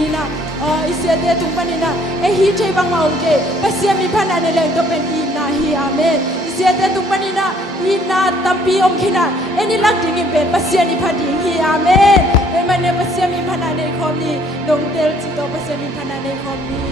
นี่นะอิเสียเดตุปนินะฮีเทบังมาโอเคปัสยามีพันนันเลงตัวเป็นอีนาฮีอาเมนอิเสียเดตุปนินะอีนาตัมปีอมขินะนี่ลักดิ่งเป็นปัสยานิพัดิงฮีอาเมนเป็นมันเนี่ยปัสยามีพันนันเลงคอมนี้ดงเดลจิโตปัสยามีพันนันเลงคอมนี้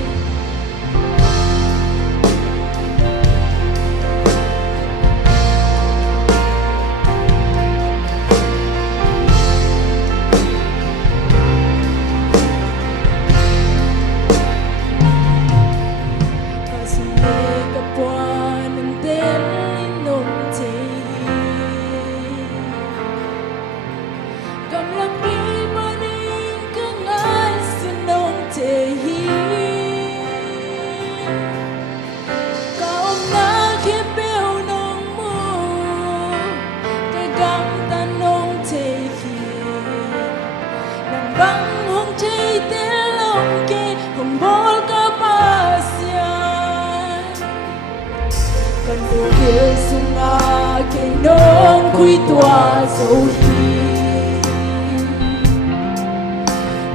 คุยตัวโซฮี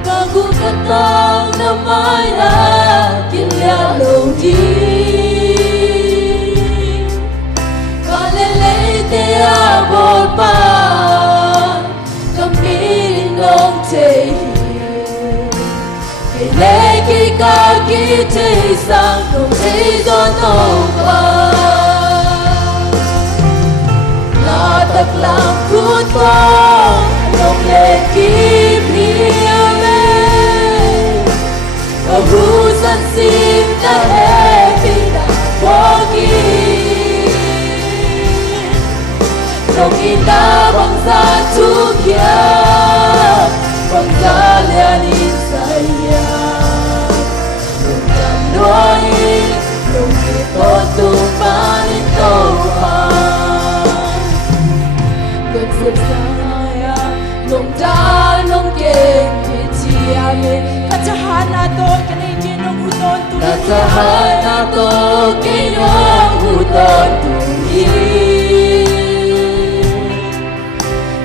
ก็กูก็ต้องนำมาละกินแล้วลงดีก็เล่นเตียบอลปาก็มีน้องเทฮีเล่กี่ก็กี่เทสังน้องเทจนโตกว่าตะกลางคูโตลงเลกีเพียเมก็รู้สันสิบนะเฮปิดาโบกีตรงอินดาบังซาทุกอย่างบังซาเลียนิสัยยาลงจำน้อยลงที่โตตุมานิโตฮาSaya long geng keciame kacahana to kini kinong huton tu kacahana to kinong huton tu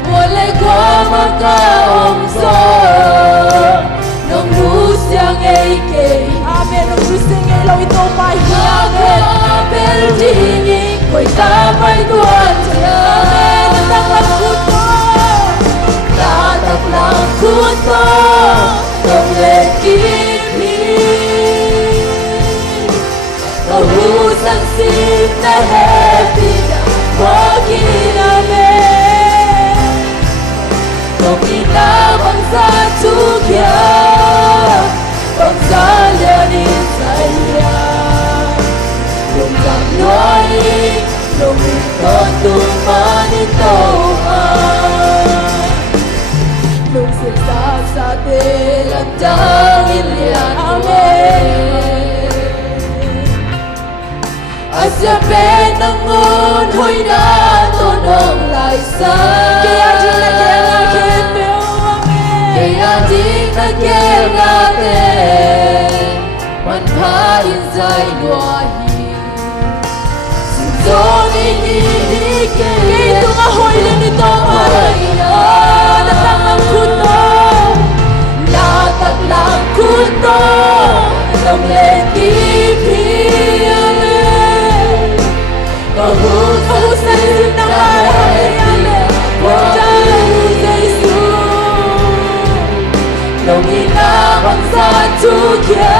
boleh gua maka omso nong rusyang eke amen nong rusyang elo ito pahiage apel dini koi tapay tuan amen natang kuto natang kuto nong lekipi kahusan sim na happy na wagin amen nong inabang sa tukya bang sa lianin saya nong kamnoy nong ito tumanito nung sisa sa tilang dangin liyan amen asya penangon hoy na tunong laisan kaya di na kaya nakipil amen kaya di na kaya natin manpain sa'y luwahi sinzongin hihigil kaya itong ahoy lang itong aray natang kuto nataglang kuto ng lekipi amen kahusan ng aray amen kahusan sa Jesus nung inabang sa tukya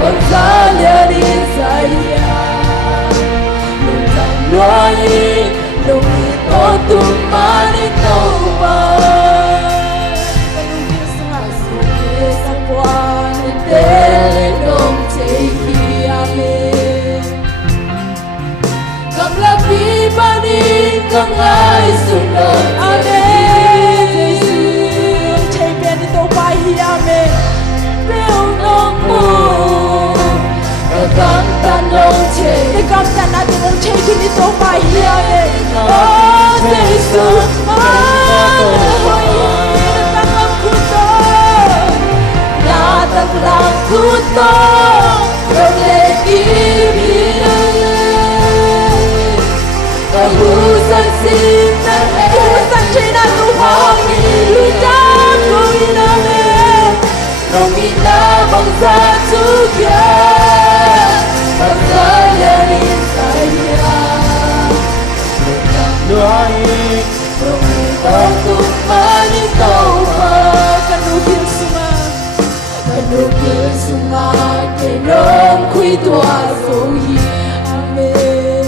ang salyanin saya nung tangloy nung ito tumanito pa kanong Diyos nga sulit sa buwan ite nung tehi amen kang labi banin kang ay sunod amen Jesus tehi nito pahi amen Beong nong mo kang tanong tehi kang tanong tehi kinito pahi amen Oh Jesus, natang kuto, nataglang kuto, ng lekipi kahusan sinan kahusan sinan tuhangin ludan ko inamen nông in na bằng giá chú kia bằng giá lên in sai ya Luai nông in tao tung mà in tao mà kanukil sunga ke nông khui tua dấu hi amen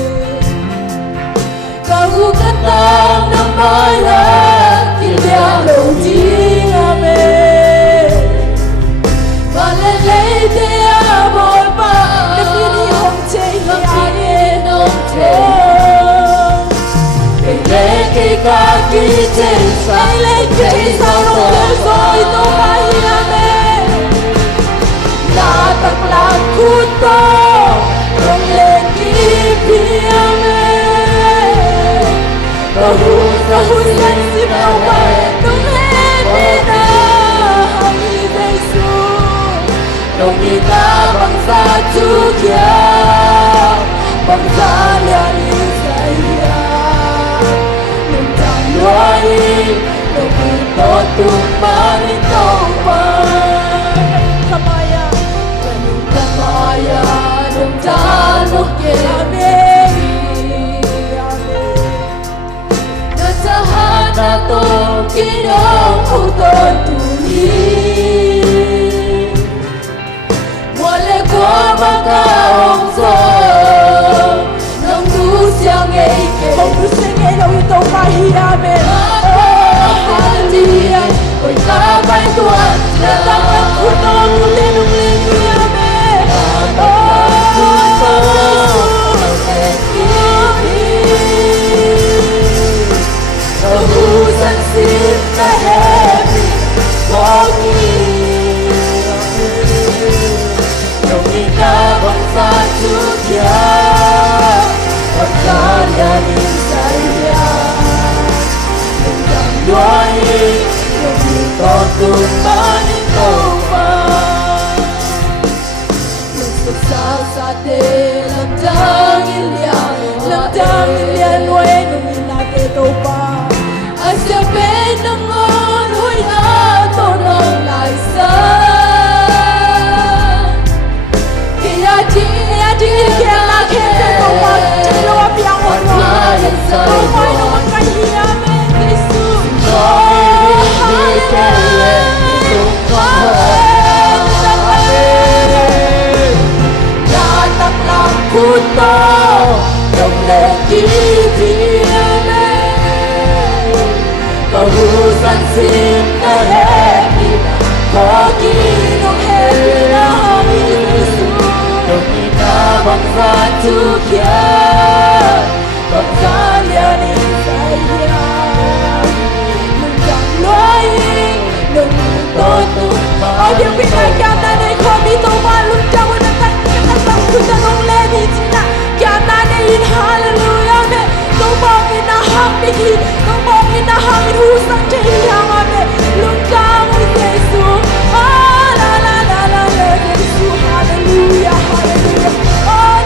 kagu katang na maya kilya lo ding amen balele te amor pa na pini hong che hi le ke ka ki che sa le ke sa no le so I to pa hi amen na tak la ku to rong le ki pi amen kahu san si pa wa nong he pi na hi Giêsu nong ni ta bằng sa chu kia bằng sa lia ni sai ya Luai, nung ito tumani taupa Kamaya, kanung kamaya Nung tanok amen Nasahan na tong kinong uton tuli Wale kwa makaong so Nung nusyang eike Nung nusyang eike ito mahiyamin Ôi ta bay tuan là ta bắt khuôn nó cũng lên nung lên như amen ôi ta lên kiếp đi ở khu dân xin ta hết có nghi đồng ý ta bằng xa chút kia bằng xa nhà đi say Luai, nung ito tumani taupa Nagsasak sa atin Lamdang ilian Nuay nung inate taupa Asya penangon Huy ato ng laisan Kaya di Kaya nakita taupa Chalo apiyang wala Taupa nung magkahiyamin Natap lang kuto Nung nagkipin Kahusan sim na happy na Kogi nung happy na hangin Isu Nung inabang sa tukya Pagkalyan isaya Nung ito Ôi điều bị này kaya ta này khó bị tàu hoa Lúc trong một năm tắt Cái tắt bằng khung ta nông lên thì chỉ là Kaya ta này in hallelujah Amen Tàu bóng in na hang bị khi Tàu bóng in na hang in hú sang chế hi hang Amen Lúc trong một Giêsu La la la la la Giêsu hallelujah hallelujah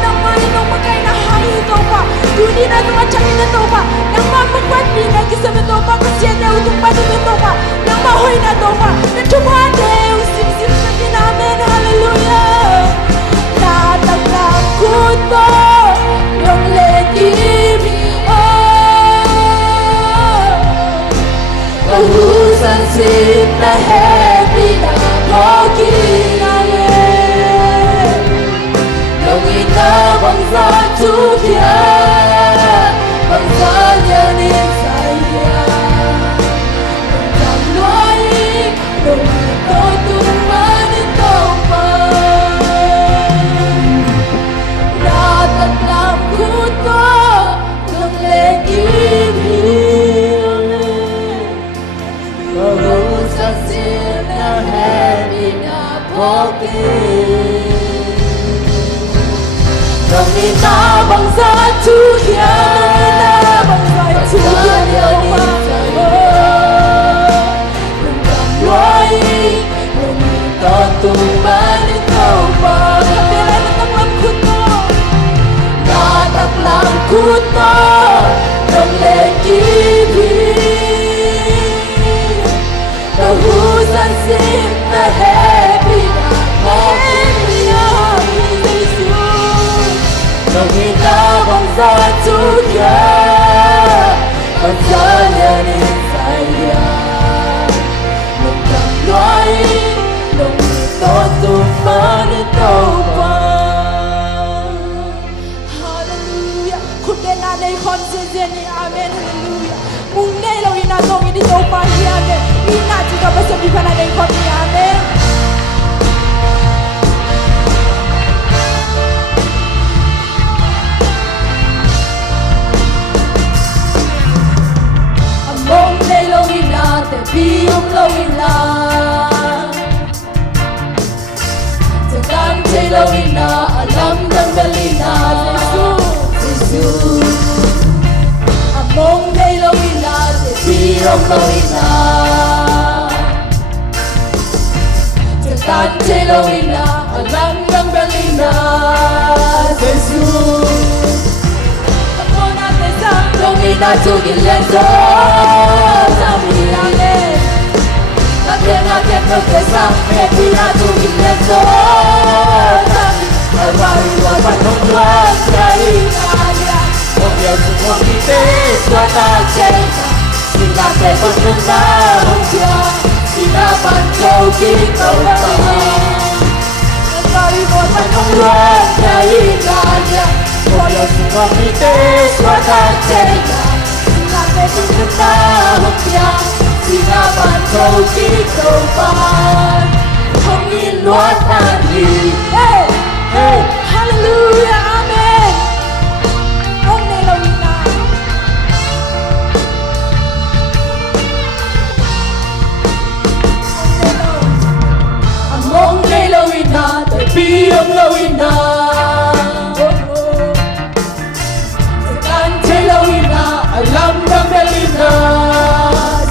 Nang mai nung magkay na hang in tàu hoa Duni na nung at changin na tàu hoa Nang mamagwat mi na kisa mo tàu hoa Kasi yan na utong pa din tàu hoa Nang mahoy na tàu hoa Na tumate Usim-sim sa kinamin hallelujah Nataglang kuto Yung letim Kahusan sim na happy na Kogi namin Nung inabang sa tukya Bang sa niyanin saya Nung luay Nung ito tumanin taupa Nataglang kuto Nung legim Kahusan sim na happy na Kogi Nung inabang sa tukya Nung inabang sa tukya Nung luay Nung ito tumanin taupa Kapila nataklang kuto Nataklang kuto Nung legibin Kahusan sim na happy ni topa hallelujah khute na nei khon se se ni amen hallelujah mung nei lo ina tong ni topa hi amen ina ji ka basa bi phana nei khon ni amen mong nei lo ina te bi om lo ina te kan te lo ina alam dan belina Jesus mong nei lo ina te bi om lo ina te kan te lo ina alam dan belina Jesus amona te sang lo ina tu gilezo Natin magkasang Pepina tumileso Nagwariwa panungwag Kainaya Huwag sumagitis Watachena Sinate pagkakahong siya Sinapanchogin Kawapahin Nagwariwa panungwag Kainaya Huwag sumagitis Watachena Sinate pagkakahong siya Sinapanchogin Kawapahin Không nhìn loạt bàn gì Hey, hey, hallelujah, amen Ông này là gì nào Ông này là gì nào Tại vì ông là gì nào Tại anh thấy là gì nào I love them Melina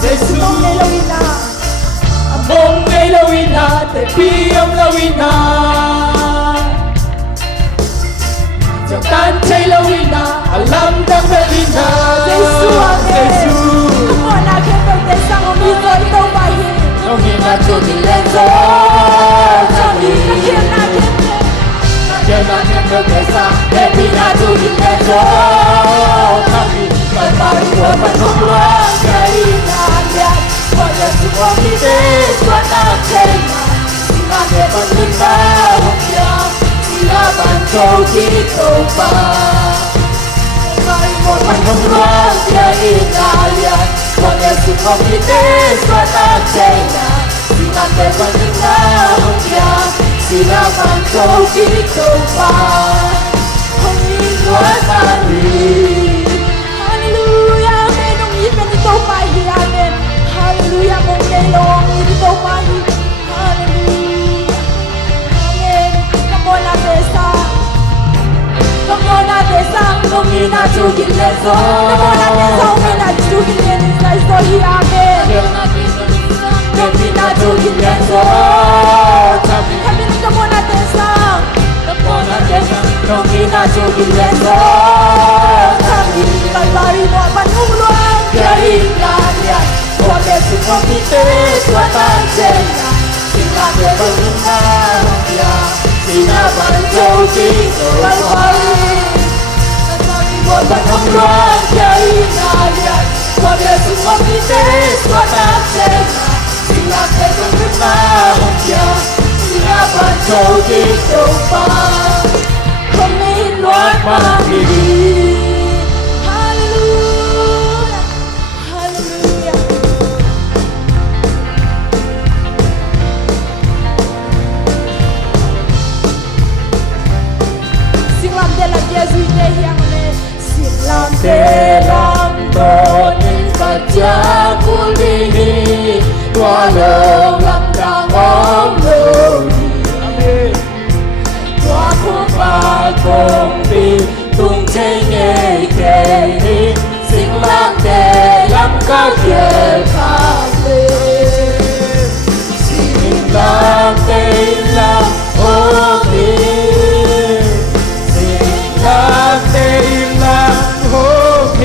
Jesus Ông này là gì nào Mong ngay lawina, te piyam lawina Chẳng tan chay lawina, alam dang belina Jesus, amen Come on, I can't believe this song on me, so it's so by him Nông hiền là chủ tình lên gió Chẳng đi, nó khiêm là khiêm Chẳng là khiêm được thế sao, để bị là chủ tình lên gió Chẳng đi, cần bao nhiêu vẫn không loạn, cái là nhạc Wala sumagitis, watachena Sinate pagkakahong siya Sinapanchogin Kawapahin Nagwariwa panungwag Kainaya Wala sumagitis, watachena Sinate pagkakahong siya Sinapanchogin Kawapahin Huminluan namin Hallelujah, amen Nung ipan ito pahi, amen Hallelujah, mong nailong ito pahi. Hallelujah. Amen. Come on, Atesa. Come on, Atesa. Nung inachugin leso. Come on, Atesa. Nung inachugin leso. Amen. Nung inachugin leso. Come on, Atesa. Come on, Atesa. Nung inachugin leso. Kalbari mo panungluan. Kainganyan. Wala sumagitis, watachena Sinate pagkakahong siya Sinapanchogin Kawapahin Nagwariwa panungluan Kainganyan Wala sumagitis, watachena Sinate pagkakahong siya Sinapanchogin Kawapahin Huminluan namin Silam dalam tonin kaca kulihi Walau langkang om luni Tua kupa kompi tung cengei kei Silam dalam kaca kali Silam dalam omi Silam dalam omi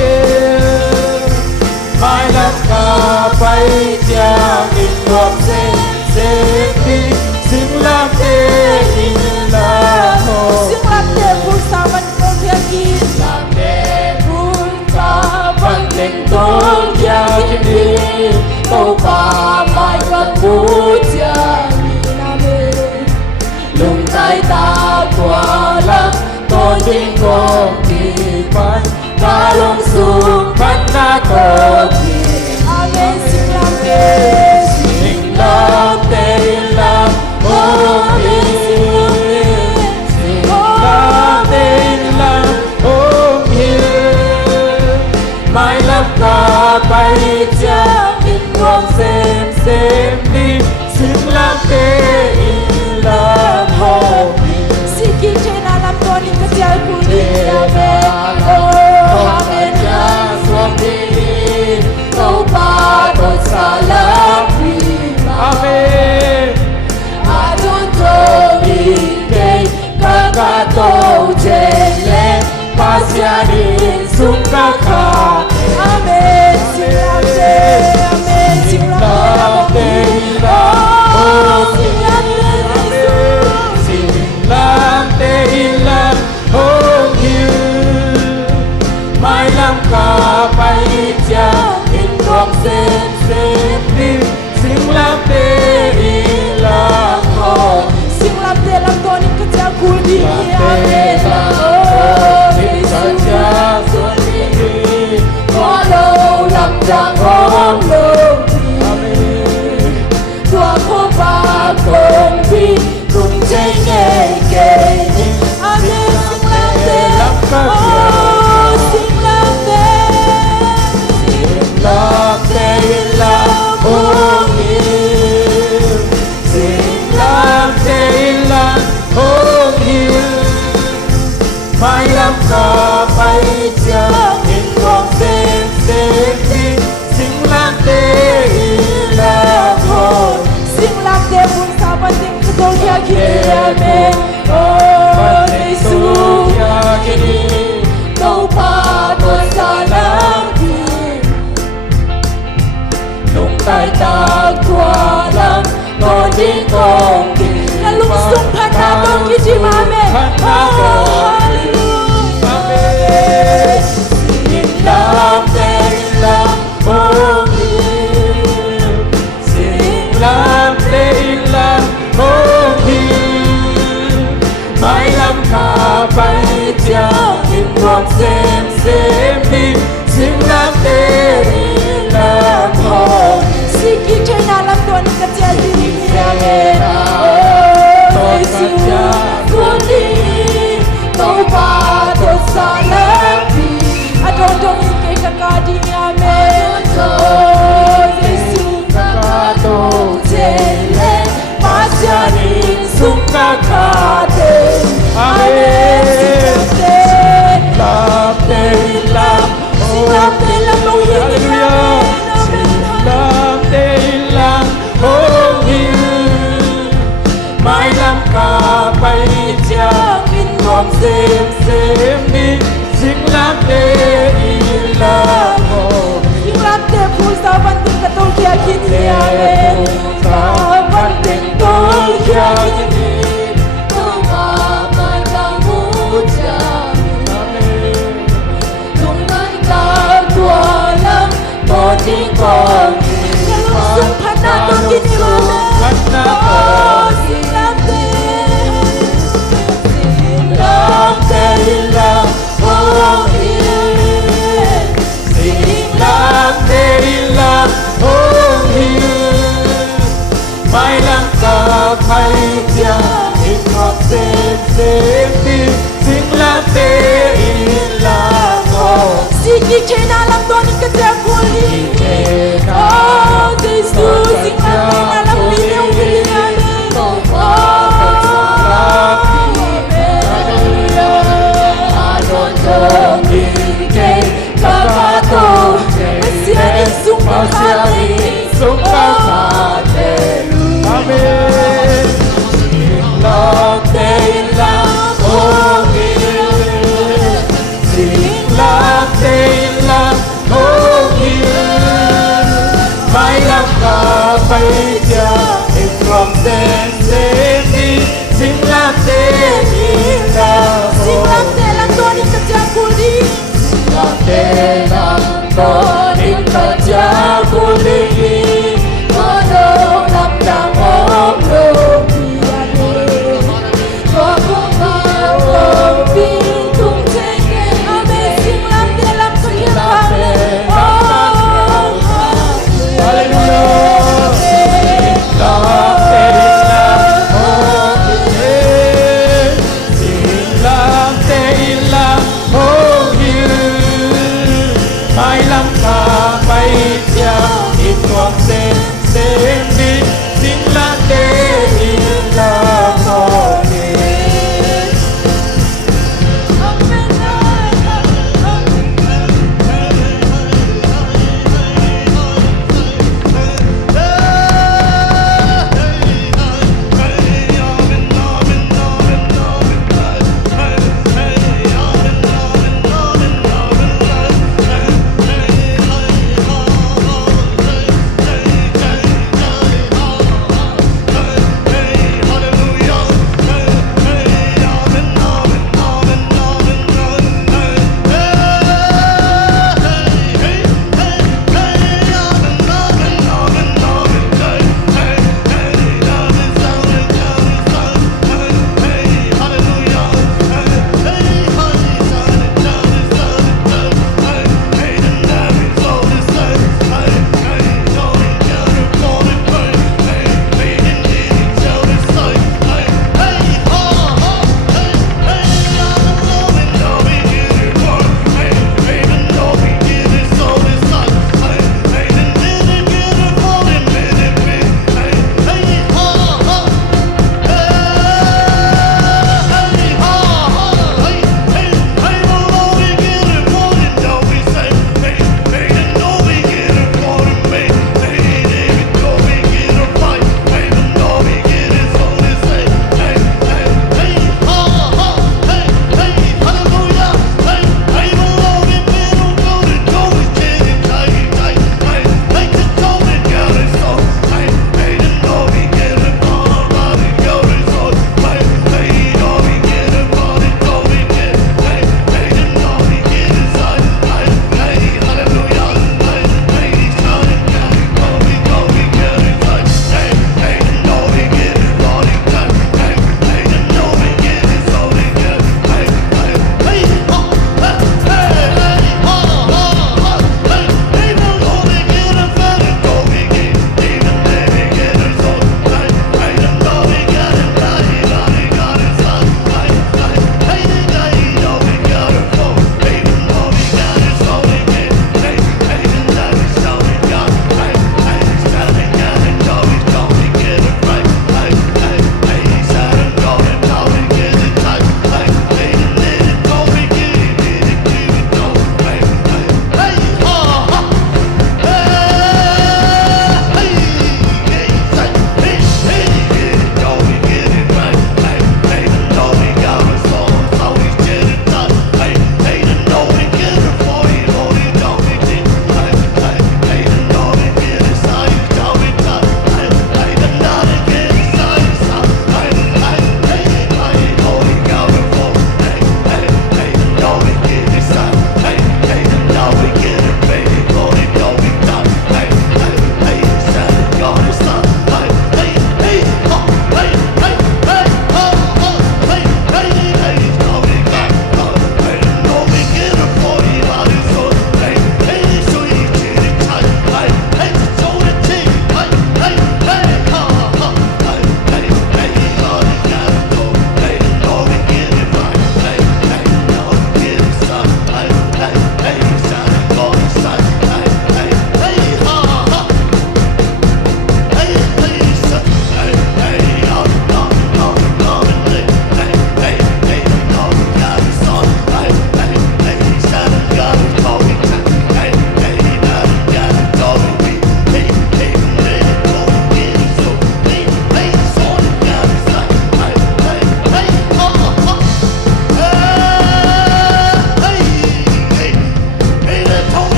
chính con kỳ phán ta lông xuống phán na có kỳ Amen. Sing làm thế. Sing làm thế làm ô hi Sing làm thế làm ô hi Mai làm cả bay cha in con xem đi Sing làm thế làm ô Sige trên alam ko ni kajal kuli. Amen. Oh, amen. Kau patut salam terima Amin Adun tobi kei kakak tau jele Pasiadin sungka kha Amen. Sing làm thế. Amen. Sing làm thế. Oh, sing làm thế. Sing lam te lam hong hiu Mai lam ka pai cha in con xem đi Sing lam te lam hong Sing làm thế làm ko ni kajal kuli. Amen. Oh, Jesus. saja sunyi walau lam jang hong lung Tua ko ba kong pi cùng chơi nghề kề ni. Amen. Sing làm thế. Oh, sing làm thế. lam te lam hong hiu Sing lam te lam hong hiu Mai lam ka pai cha in con xem đi Sing lam te lam hong Sing làm thế pun saban ting ketol ya kini. Amen. Oh, Jesus. Kau patut salam Nung tay ta qua lắm Con đi con đi Na lungsong pa na tong kitim. Amen. Oh, hallelujah. Amen Sing lam te lam hong hiu Sing lam te lam hong hiu Mai lam ka pai cha in con xem đi Sing lam te lam hong Sige trên alam ko ni kajal diri. Amen. Oh, Jesus. Kundi Kau patut salam Adon dong ike kakadi. Amen. Oh, Jesus. Kau Jele pasyanin sungka kate Amen. Sing Lam te lam làm thế làm nông hiến. Hallelujah Lam te lam hong hiu Mai lam ka pai cha in con xem đi Sing lam te lam hong Sing làm thế pun saban ting ketol kia kini. Amen. Saban ting ketol kia kini. Kau paman kamu Nung tay ta tua lam Con đi con Na lungsong pa na tong kini. Amen. Oh, sing làm thế. Lam te lam hong hiu Sing lam te lam hong hiu Mai lam ka pai cha in con xem đi Sing lam te lam hong Sige trên alam ko ni kajal kuli. Oh, Jesus. Sing làm thế alam biniw kili. Amen. Oh, Adon tobi kei kakak tau Pasiyanin sungka hati. sungka kate Amen Sing lam te lam hong hiu Sing lam te lam hong hiu Mai lam ka pai cha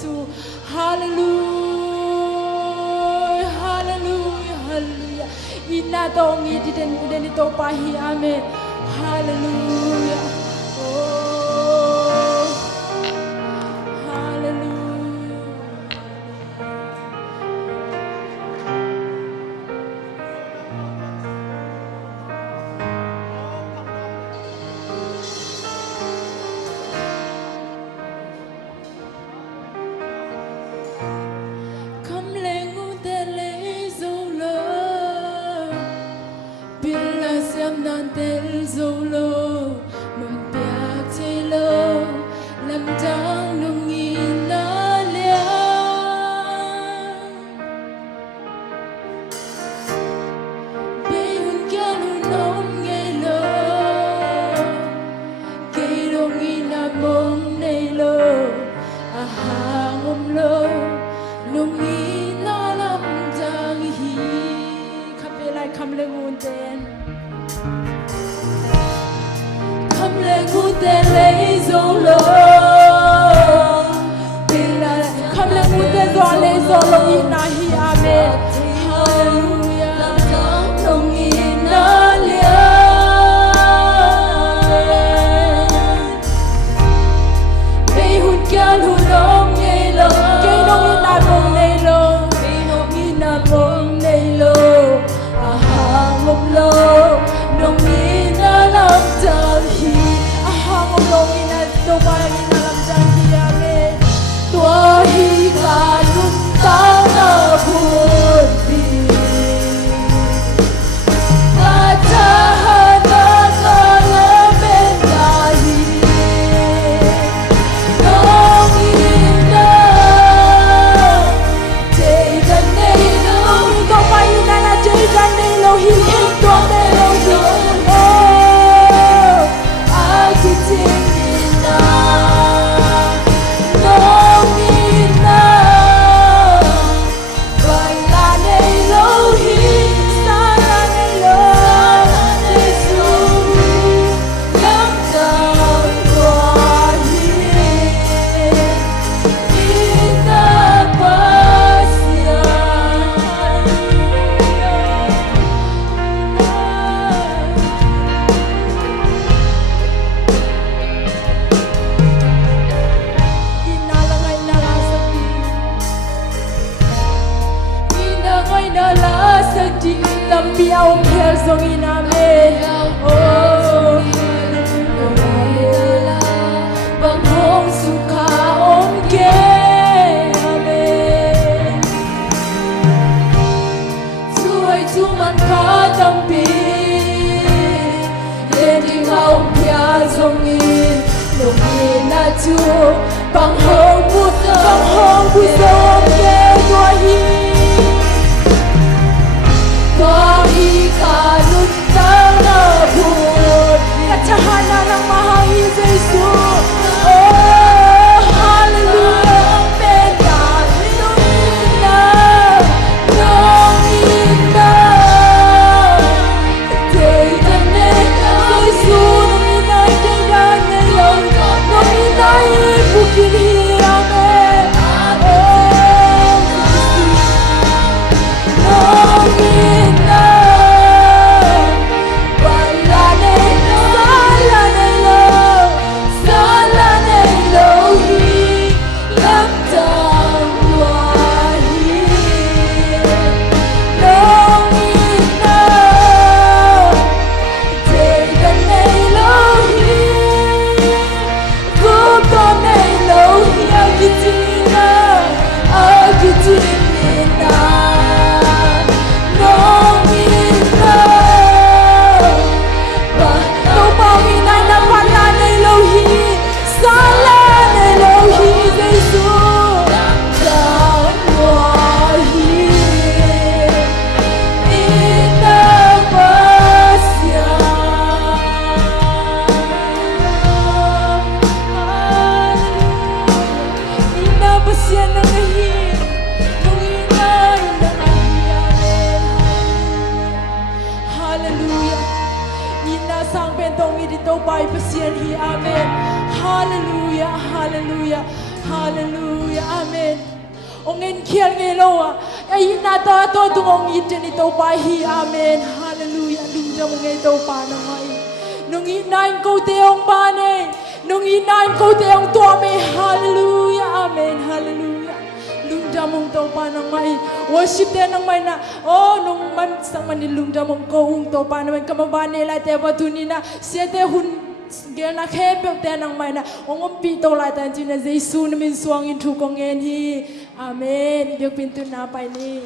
ซูฮาเลลูยาฮาเลลูยาฮาเลลูยาอินนาตองอีดิเดนอุเดนิโตปาฮิอาเมนฮาเลลูยาโอ้ฮาเลลูยาDel solo mempiacelo lamdang nung inalia Bayun kanu nong ngelo Kairong inamong nelo Ahangom lo nung inalamdang hi Kapilay kamlengun den Kamlengude leizolo Kamlengude leizolo inahi amen Hallelujah Nong inalia Behun kyal hunong ngelo Kainong inamong nelo Kainong inamong nelo Ahangom lo Nong inalam dahil Ahangom lo inadobay inalam dahil amen Tuahi kanong tanabot Katahanan alamin dahil Nong ina Jaydan nilo Ikaw pa ina na Jaydan nilo Hihin to nilo Oh Akitingin na Nong ina Wala nilo Sana nilo Jesus Lamdang buhayin Inalangay nalasag di Lampiaw piazong inamin Oh Banghong sukaong ke Amen Suay tuman katampi Lending aong piazong in Nungin na tu Banghong pusong ke Tuahi Tuahi kanun tanabot Katsahana ng mahal Jesus Oh, hallelujah Pendan nung ina Daydan Jesus Nung ina daydan nilo Nung ina ibukin hiyamen Oh, nung ina Wala nilo Sala nilo Lamdang buhayin Nung ina Daydan nilo Gutom nilo Agitingin na Nung ina Tupangin ay napala na Elohi Sala na Elohi Jesus Lamdang buhayin Inabasya Inabasya ng ahin Nung ina amen Hallelujah Ina sang pentong idito bay pasyan hi amen Hallelujah Hallelujah Hallelujah. Amen. Ongin kiel ngeloa. Ay na to tungong itini to pa hi. Amen. Hallelujah. Lung jam ngai to pa na mai. Nung inain ko teong pa ne. Nung inain ko teong to me. Hallelujah. Amen. Hallelujah. Lung jam to pa na mai. Worship te nang mai na. Oh nung man sang man ni lung jam ko ung to pa na mai kamabane la te batuni na. Siete hun Gel na khep te nang mai na ongom pi to la tan chin na Jesu na min suang in thu ko ngen hi amen yak pin tu na pai ni